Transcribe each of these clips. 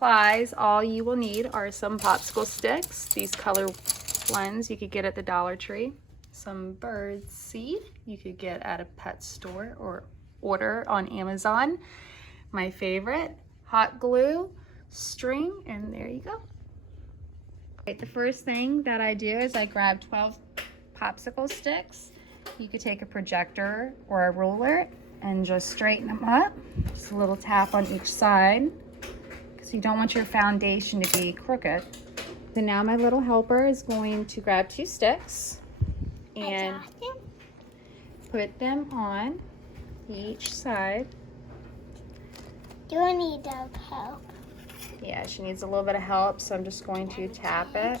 supplies, all you will need are some popsicle sticks. These color ones you could get at the Dollar Tree. Some bird seed you could get at a pet store or order on Amazon. My favorite, hot glue, string, and there you go. Right, the first thing that I do is I grab 12 popsicle sticks. You could take a projector or a ruler and just straighten them up. Just a little tap on each side because you don't want your foundation to be crooked. So now my little helper is going to grab 2 sticks and put them on each side. Do I need help? Yeah, she needs a little bit of help, so I'm just going to tap it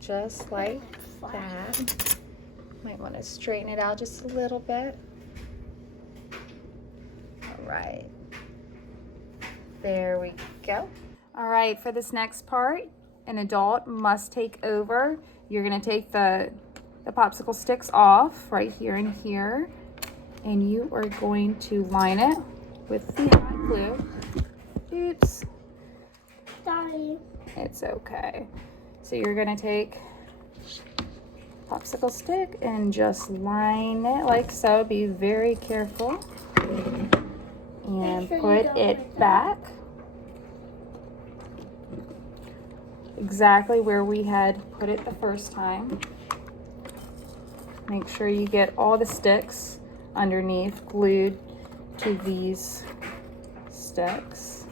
just like that. Might want to straighten it out just a little bit. All right, there we go. All right, for this next part, an adult must take over. You're gonna take the popsicle sticks off right here and here, and you are going to line it with the hot glue. Oops. Sorry. It's okay. So you're gonna take popsicle stick and just line it like so. Be very careful. And put it back exactly where we had put it the first time. Make sure you get all the sticks underneath glued to these sticks.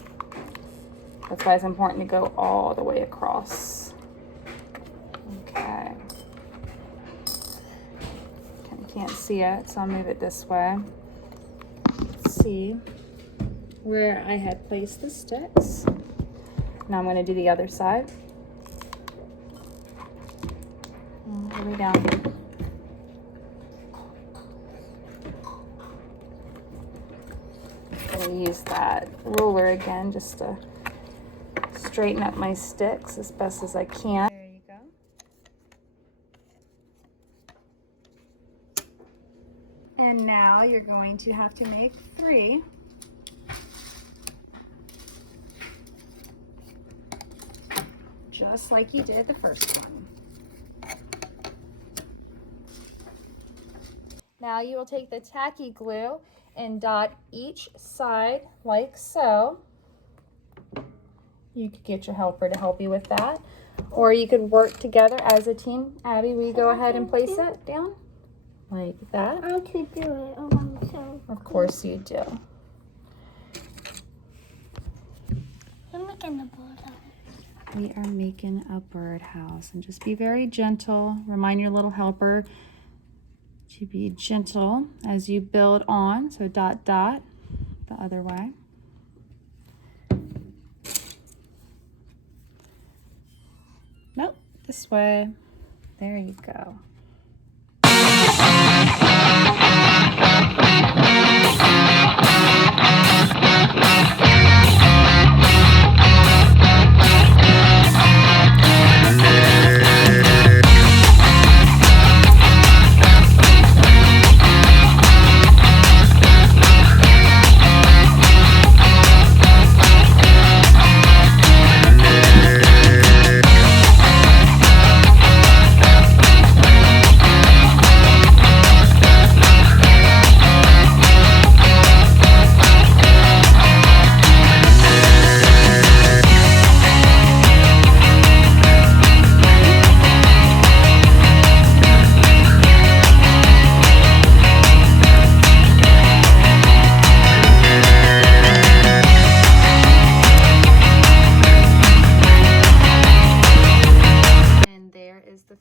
That's why it's important to go all the way across. Okay. Can't see it, so I'll move it this way. Let's see where I had placed the sticks. Now I'm going to do the other side. All the way down. I'm going to use that ruler again just to straighten up my sticks as best as I can. There you go. And now you're going to have to make 3. Just like you did the first one. Now you will take the tacky glue and dot each side like so. You could get your helper to help you with that, or you could work together as a team. Abby, will you go ahead and place it down like that? I could do it on myself. Of course you do. I'm making a birdhouse. We are making a birdhouse, and just be very gentle. Remind your little helper to be gentle as you build on. So dot dot the other way. Nope, this way. There you go.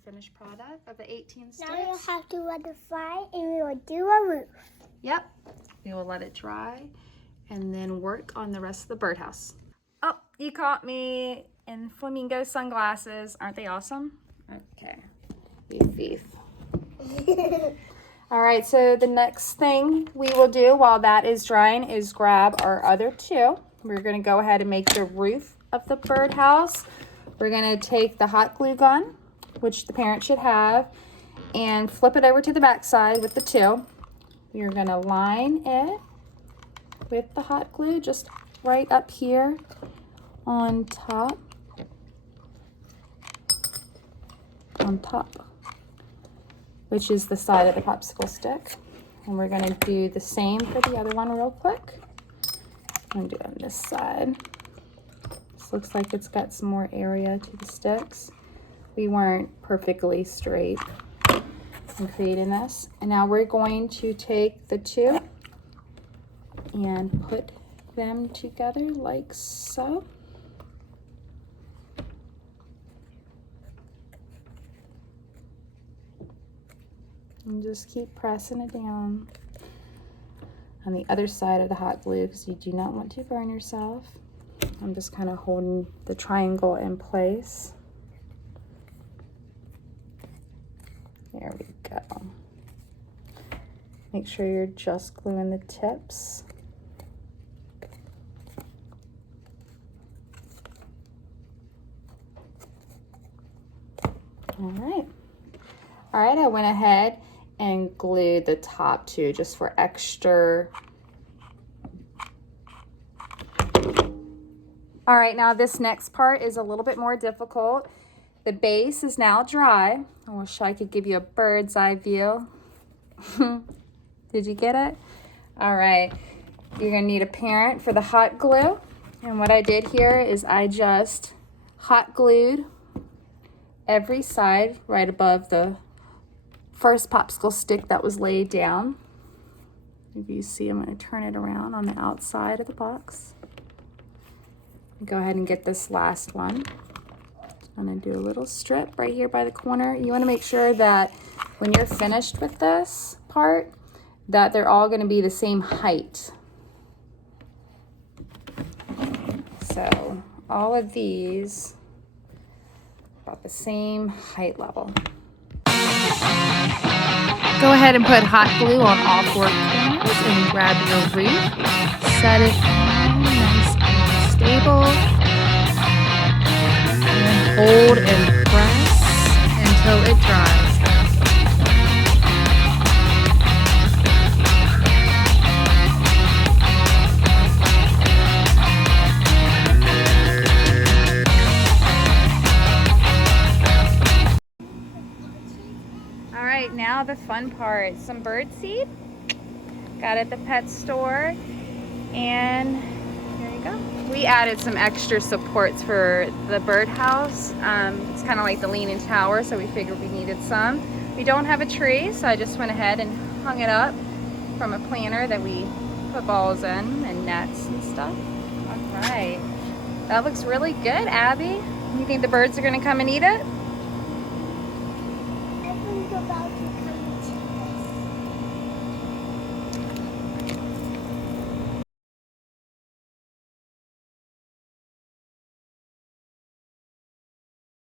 Finished product of the 18 sticks. Now you have to let it dry and we will do a roof. Yep, we will let it dry and then work on the rest of the birdhouse. Oh, you caught me in flamingo sunglasses. Aren't they awesome? Okay, you thief. All right, so the next thing we will do while that is drying is grab our other 2. We're gonna go ahead and make the roof of the birdhouse. We're gonna take the hot glue gun, which the parent should have, and flip it over to the back side with the 2. You're gonna line it with the hot glue just right up here on top. Which is the side of the popsicle stick. And we're gonna do the same for the other one real quick. I'm gonna do it on this side. This looks like it's got some more area to the sticks. We weren't perfectly straight in creating this. And now we're going to take the two and put them together like so. And just keep pressing it down on the other side of the hot glue because you do not want to burn yourself. I'm just kind of holding the triangle in place. There we go. Make sure you're just gluing the tips. All right, I went ahead and glued the top too, just for extra. All right, now this next part is a little bit more difficult. The base is now dry. I wish I could give you a bird's eye view. Did you get it? All right, you're gonna need a parent for the hot glue. And what I did here is I just hot glued every side right above the first popsicle stick that was laid down. If you see, I'm going to turn it around on the outside of the box. Go ahead and get this last one. I'm going to do a little strip right here by the corner. You want to make sure that when you're finished with this part, that they're all going to be the same height. So all of these about the same height level. Go ahead and put hot glue on all four corners and grab your wreath. Set it nice and stable. And hold and press until it dries. Now the fun part, some bird seed. Got it at the pet store, and here you go. We added some extra supports for the birdhouse. It's kind of like the leaning tower, so we figured we needed some. We don't have a tree, so I just went ahead and hung it up from a planter that we put balls in and nets and stuff. All right, that looks really good, Abby. You think the birds are gonna come and eat it?